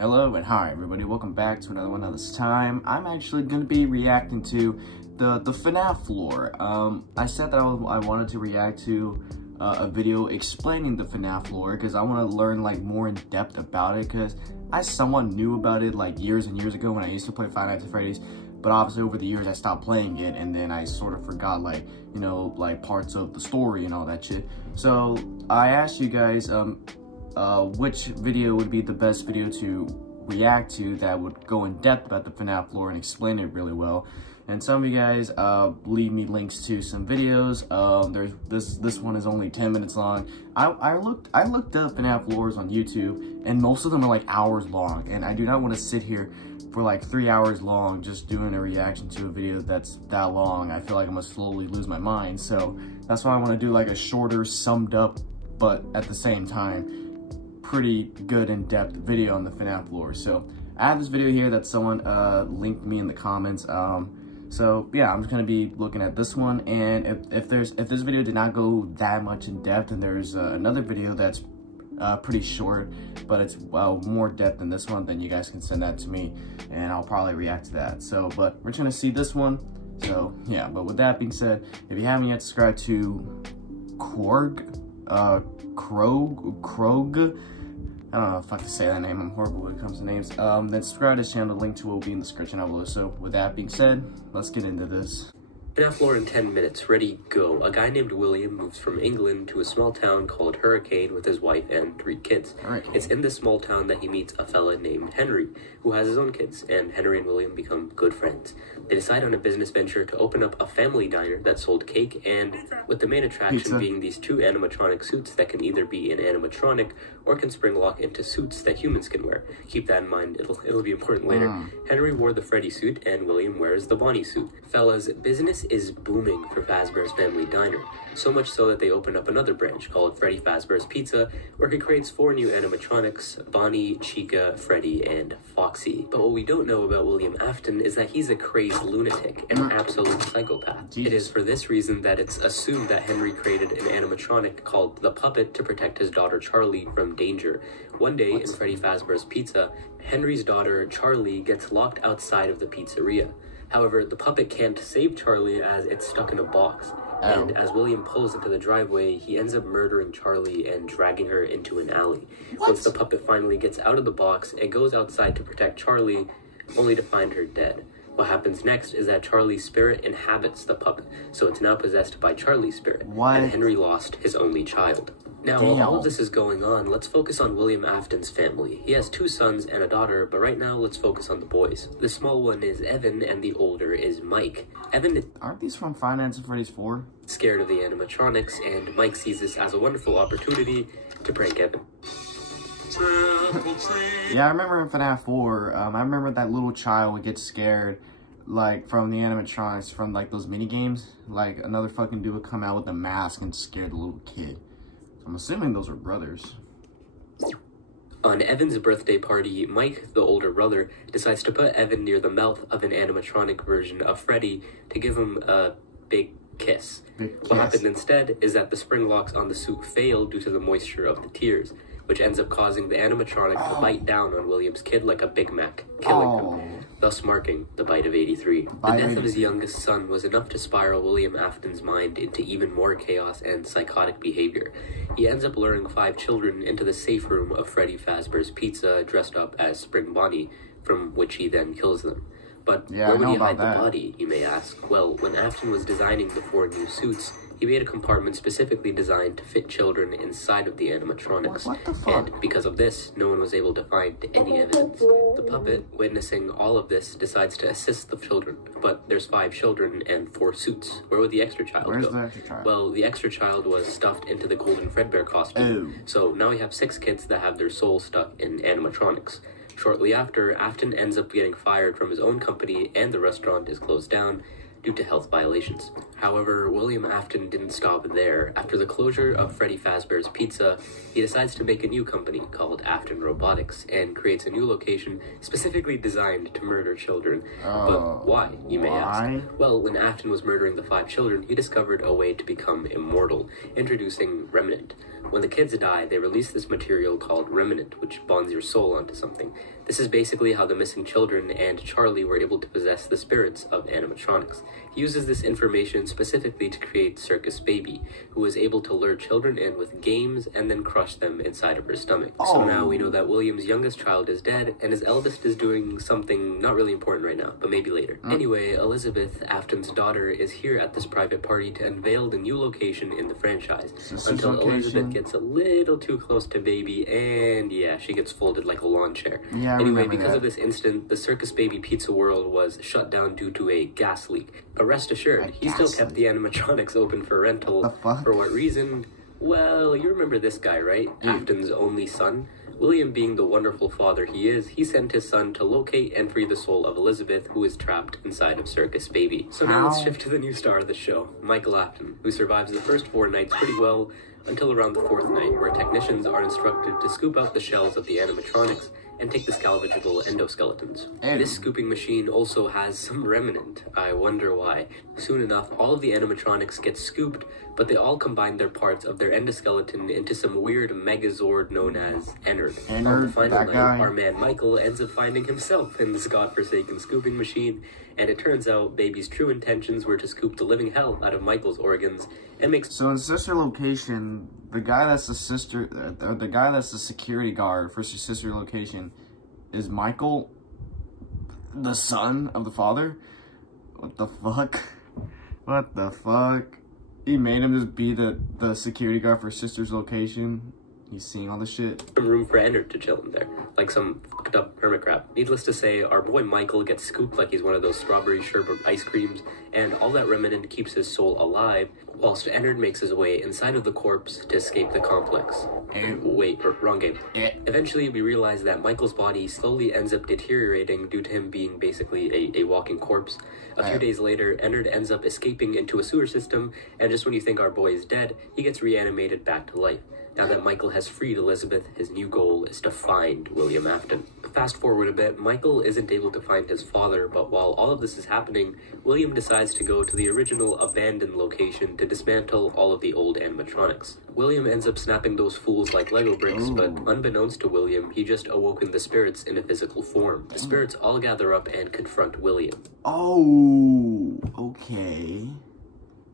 Hello and hi everybody, welcome back to another one. Now this time, I'm actually going to be reacting to the FNAF lore. I said that I wanted to react to a video explaining the FNAF lore because I want to learn like more in depth about it, because I somewhat knew about it like years and years ago when I used to play Five Nights at Freddy's, but obviously over the years I stopped playing it and then I sort of forgot like, you know, like parts of the story and all that shit. So I asked you guys which video would be the best video to react to that would go in depth about the FNAF lore and explain it really well. And some of you guys leave me links to some videos. This one is only 10 minutes long. I looked up FNAF lores on YouTube, and most of them are like hours long, and I do not want to sit here for like 3 hours long just doing a reaction to a video that's that long. I feel like I'm gonna slowly lose my mind, so that's why I want to do like a shorter, summed up, but at the same time pretty good in-depth video on the FNAF lore. So I have this video here that someone linked me in the comments. So yeah, I'm just gonna be looking at this one, and if this video did not go that much in depth, and there's another video that's pretty short but it's more depth than this one, then you guys can send that to me and I'll probably react to that. So but we're just gonna see this one. So yeah, but with that being said, if you haven't yet subscribed to Krog, I don't know if I can say that name, I'm horrible when it comes to names. Then subscribe to this channel, the link to it will be in the description down below. So with that being said, let's get into this. FNAF lore in 10 minutes, ready, go. A guy named William moves from England to a small town called Hurricane with his wife and 3 kids. It's in this small town that he meets a fella named Henry, who has his own kids, and Henry and William become good friends. They decide on a business venture to open up a family diner that sold cake, and with the main attraction being these 2 animatronic suits that can either be an animatronic or can spring lock into suits that humans can wear. Keep that in mind, it'll be important later. Henry wore the Freddy suit and William wears the Bonnie suit. Fellas, business is booming for Fazbear's Family Diner, so much so that they open up another branch called Freddy Fazbear's Pizza, where he creates 4 new animatronics: Bonnie, Chica, Freddy, and Foxy. But what we don't know about William Afton is that he's a crazed lunatic and an absolute psychopath. It is for this reason that it's assumed that Henry created an animatronic called the Puppet to protect his daughter Charlie from danger. One day in Freddy Fazbear's Pizza, Henry's daughter Charlie gets locked outside of the pizzeria. However, the puppet can't save Charlie as it's stuck in a box. And as William pulls into the driveway, he ends up murdering Charlie and dragging her into an alley. Once the puppet finally gets out of the box, it goes outside to protect Charlie, only to find her dead. What happens next is that Charlie's spirit inhabits the puppet, so it's now possessed by Charlie's spirit, and Henry lost his only child. Now, while all of this is going on, let's focus on William Afton's family. He has 2 sons and a daughter, but right now let's focus on the boys. The small one is Evan, and the older is Mike. Evan, aren't these from Five Nights at Freddy's 4? Scared of the animatronics, and Mike sees this as a wonderful opportunity to prank Evan. Yeah, I remember in FNAF 4, I remember that little child would get scared, like, from the animatronics, from, like, those mini games. Like, another fucking dude would come out with a mask and scare the little kid. So I'm assuming those were brothers. On Evan's birthday party, Mike, the older brother, decides to put Evan near the mouth of an animatronic version of Freddy to give him a big kiss. What happened instead is that the spring locks on the suit fail due to the moisture of the tears, which ends up causing the animatronic to bite down on William's kid like a Big Mac, killing him, thus marking the bite of 83. The death of his youngest son was enough to spiral William Afton's mind into even more chaos and psychotic behavior. He ends up luring 5 children into the safe room of Freddy Fazbear's Pizza dressed up as Spring Bonnie, from which he then kills them. But where would he hide the body, you may ask? Well, when Afton was designing the 4 new suits, he made a compartment specifically designed to fit children inside of the animatronics. What the fuck? And because of this, no one was able to find any evidence. The puppet, witnessing all of this, decides to assist the children. But there's 5 children and 4 suits. Where would the extra child go? Where's the extra child? Well, the extra child was stuffed into the Golden Fredbear costume. So now we have 6 kids that have their souls stuck in animatronics. Shortly after, Afton ends up getting fired from his own company and the restaurant is closed down. due to health violations. However, William Afton didn't stop there. After the closure of Freddy Fazbear's Pizza, he decides to make a new company called Afton Robotics and creates a new location specifically designed to murder children. But why, you may ask? Well, when Afton was murdering the 5 children, he discovered a way to become immortal, introducing Remnant. When the kids die, they release this material called Remnant, which bonds your soul onto something. This is basically how the missing children and Charlie were able to possess the spirits of animatronics. He uses this information specifically to create Circus Baby, who is able to lure children in with games and then crush them inside of her stomach. So now we know that William's youngest child is dead, and his eldest is doing something not really important right now, but maybe later. Anyway, Elizabeth, Afton's daughter, is here at this private party to unveil the new location in the franchise, until Elizabeth gets a little too close to Baby, and yeah, she gets folded like a lawn chair. Anyway, because of this incident, the Circus Baby Pizza World was shut down due to a gas leak. But rest assured, he still kept the animatronics open for rental. For what reason? Well, you remember this guy, right? Afton's only son? William, being the wonderful father he is, he sent his son to locate and free the soul of Elizabeth, who is trapped inside of Circus Baby. So now let's shift to the new star of the show, Michael Afton, who survives the first 4 nights pretty well, until around the 4th night, where technicians are instructed to scoop out the shells of the animatronics and take the salvageable endoskeletons. This scooping machine also has some remnant. I wonder why. Soon enough, all of the animatronics get scooped, but they all combine their parts of their endoskeleton into some weird megazord known as Ennard. On the final night, our man Michael ends up finding himself in this godforsaken scooping machine, and it turns out Baby's true intentions were to scoop the living hell out of Michael's organs and make... So in sister location, the guy that's the security guard for sister location is Michael, the son of the father? What the fuck? What the fuck? He made him just be the security guard for sister's location. He's seeing all this shit. Some room for Ennard to chill in there, like some fucked up hermit crab. Needless to say, our boy Michael gets scooped like he's one of those strawberry sherbet ice creams, and all that remnant keeps his soul alive, whilst Ennard makes his way inside of the corpse to escape the complex. Wait, wrong game. Eventually, we realize that Michael's body slowly ends up deteriorating due to him being basically a walking corpse. A few days later, Ennard ends up escaping into a sewer system, and just when you think our boy is dead, he gets reanimated back to life. Now that Michael has freed Elizabeth, his new goal is to find William Afton. Fast forward a bit, Michael isn't able to find his father, but while all of this is happening, William decides to go to the original abandoned location to dismantle all of the old animatronics. William ends up snapping those fools like Lego bricks, but unbeknownst to William, he just awoken the spirits in a physical form. The spirits all gather up and confront William. Oh, okay.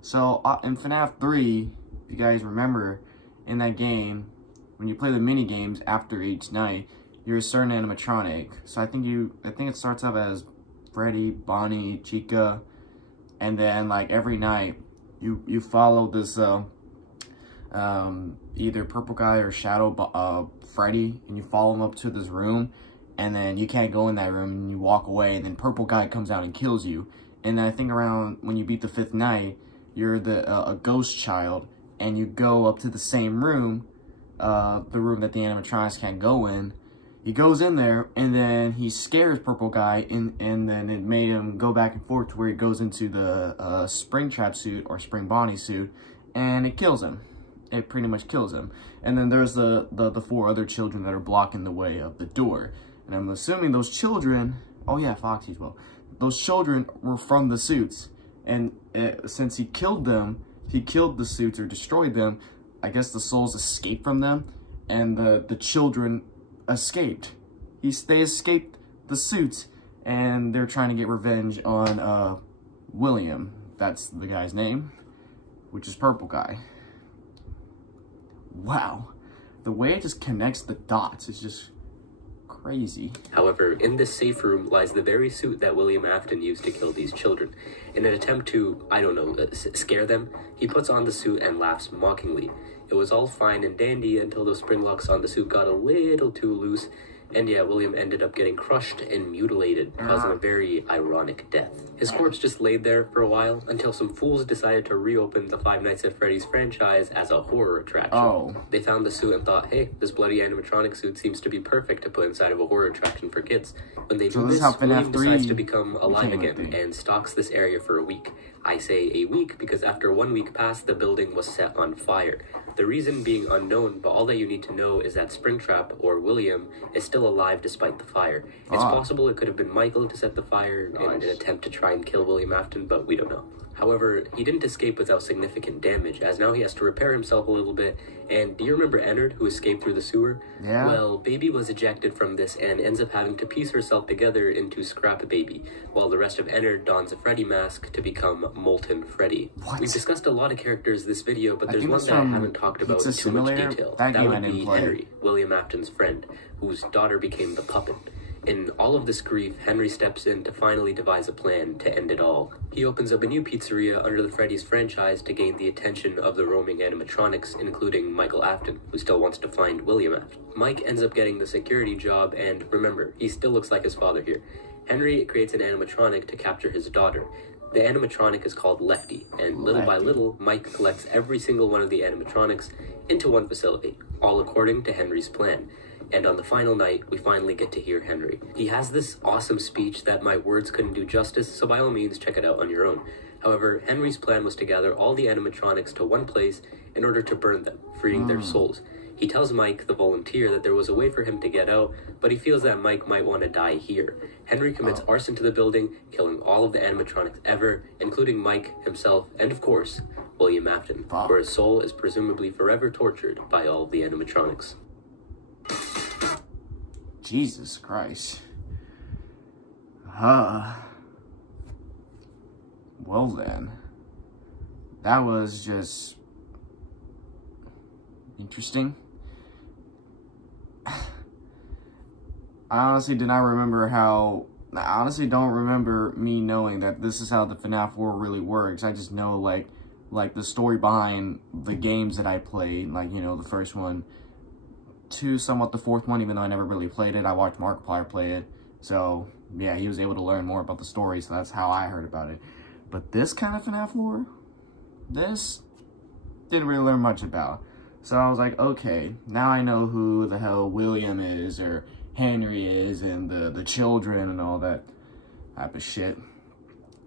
So, in FNAF 3, if you guys remember, in that game, when you play the mini games after each night, you're a certain animatronic. So I think it starts off as Freddy, Bonnie, Chica, and then like every night you follow this either purple guy or shadow Freddy, and you follow him up to this room, and then you can't go in that room, and you walk away, and then purple guy comes out and kills you. And then I think around when you beat the 5th night, you're a ghost child, and you go up to the same room, the room that the animatronics can't go in. He goes in there, and then he scares purple guy, and then it made him go back and forth to where he goes into the Springtrap suit or Spring Bonnie suit, and it kills him. It pretty much kills him. And then there's the 4 other children that are blocking the way of the door. And I'm assuming those children, oh yeah, Foxy as well. Those children were from the suits, and since he killed them, he killed the suits or destroyed them, I guess the souls escaped from them, and the children escaped. They escaped the suits, and they're trying to get revenge on William. That's the guy's name, which is Purple Guy. Wow. The way it just connects the dots is just crazy. However, in this safe room lies the very suit that William Afton used to kill these children. In an attempt to, I don't know, scare them, he puts on the suit and laughs mockingly. It was all fine and dandy until those spring locks on the suit got a little too loose, And yeah, William ended up getting crushed and mutilated, causing a very ironic death. His corpse just laid there for a while until some fools decided to reopen the Five Nights at Freddy's franchise as a horror attraction. They found the suit and thought, hey, this bloody animatronic suit seems to be perfect to put inside of a horror attraction for kids. When they do this, William decides to become alive again and stalks this area for a week. I say a week because after 1 week passed, the building was set on fire. The reason being unknown, but all that you need to know is that Springtrap, or William, is still alive despite the fire. It's possible it could have been Michael to set the fire in an attempt to try and kill William Afton, but we don't know. However, he didn't escape without significant damage, as now he has to repair himself a little bit. And do you remember Ennard, who escaped through the sewer? Yeah. Well, Baby was ejected from this and ends up having to piece herself together into Scrap Baby, while the rest of Ennard dons a Freddy mask to become Molten Freddy. We've discussed a lot of characters this video, but there's one that I haven't talked about in too much detail. That would be Henry, William Afton's friend, whose daughter became the puppet. In all of this grief, Henry steps in to finally devise a plan to end it all. He opens up a new pizzeria under the Freddy's franchise to gain the attention of the roaming animatronics, including Michael Afton, who still wants to find William Afton. Mike ends up getting the security job, and remember, he still looks like his father here. Henry creates an animatronic to capture his daughter. The animatronic is called Lefty, and little by little, Mike collects every single one of the animatronics into one facility, all according to Henry's plan. And on the final night, we finally get to hear Henry. He has this awesome speech that my words couldn't do justice, so by all means, check it out on your own. However, Henry's plan was to gather all the animatronics to one place in order to burn them, freeing their souls. He tells Mike, the volunteer, that there was a way for him to get out, but he feels that Mike might want to die here. Henry commits arson to the building, killing all of the animatronics ever, including Mike, himself, and of course, William Afton, where his soul is presumably forever tortured by all of the animatronics. Jesus Christ. Well then. That was just interesting. I honestly don't remember me knowing that this is how the FNAF lore really works. I just know like the story behind the games that I played, like, you know, the first one to somewhat the fourth one, even though I never really played it. I watched Markiplier play it. So yeah, he was able to learn more about the story, so that's how I heard about it. But this kind of FNAF lore, this didn't really learn much about. So I was like, okay, now I know who the hell William is, or Henry is, and the children and all that type of shit.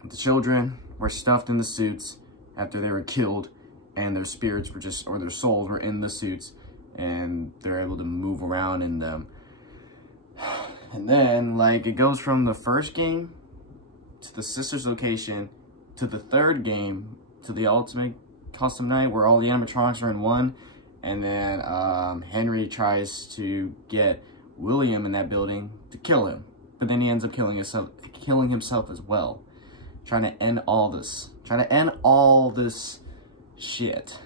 The children were stuffed in the suits after they were killed, and their spirits were just, or their souls were in the suits, and they're able to move around in them. And then, like, it goes from the first game to the sister's location to the third game to the ultimate custom night where all the animatronics are in one. And then Henry tries to get William in that building to kill him, but then he ends up killing himself as well, trying to end all this shit.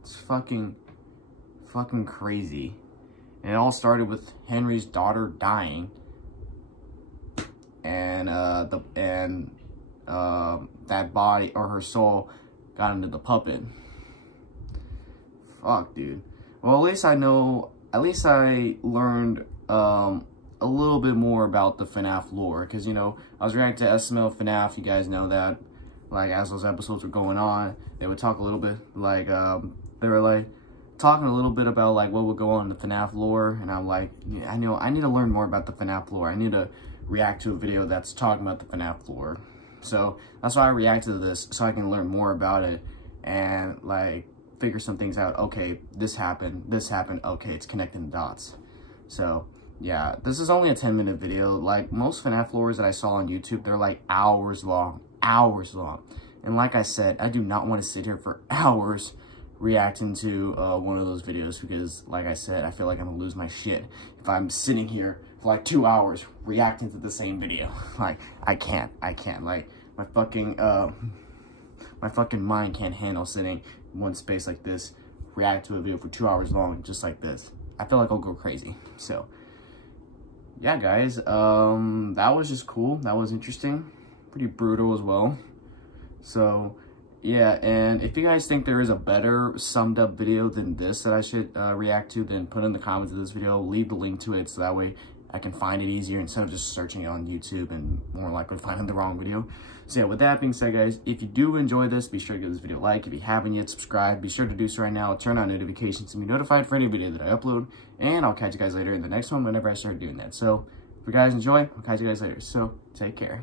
It's fucking crazy. And it all started with Henry's daughter dying, and that body, or her soul, got into the puppet. Fuck, dude. Well, at least I learned a little bit more about the FNAF lore, because, you know, I was reacting to SML FNAF, you guys know that. Like, as those episodes were going on, they would talk a little bit, like, they were, like, talking a little bit about, like, what would go on in the FNAF lore, and I'm like, yeah, I know, I need to learn more about the FNAF lore. I need to react to a video that's talking about the FNAF lore. So, that's why I reacted to this, so I can learn more about it, and, like, figure some things out. Okay, this happened, okay, it's connecting the dots. So, yeah, this is only a 10-minute video. Like, most FNAF lores that I saw on YouTube, they're, like, hours long. And like I said, I do not want to sit here for hours reacting to one of those videos, because like I said, I feel like I'm gonna lose my shit if I'm sitting here for like 2 hours reacting to the same video. Like, I can't, like, my fucking mind can't handle sitting in one space like this, react to a video for 2 hours long, just like this. I feel like I'll go crazy. So yeah, guys, that was just cool. That was interesting, pretty brutal as well. So yeah, and if you guys think there is a better summed up video than this that I should react to, then put in the comments of this video, leave the link to it, so that way I can find it easier instead of just searching it on YouTube and more likely finding the wrong video. So yeah, with that being said, guys, if you do enjoy this, be sure to give this video a like. If you haven't yet, subscribe. Be sure to do so right now. Turn on notifications to be notified for any video that I upload. And I'll catch you guys later in the next one whenever I start doing that. So if you guys enjoy, I'll catch you guys later. So take care.